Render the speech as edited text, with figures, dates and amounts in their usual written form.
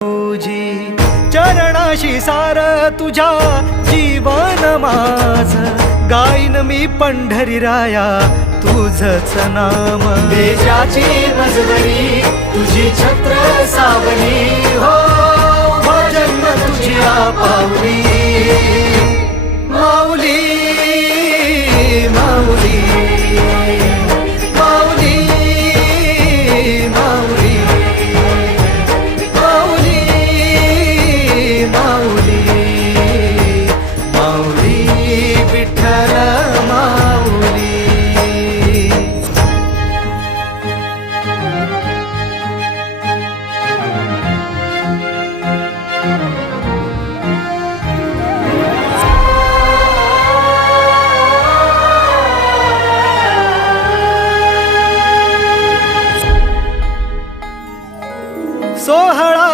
तुझी चरणाशी सार तुझ्या जीवन माझ गाईन मी पंढरी राया तुझच नाम. देशाची मजबरी तुझी छत्र सावली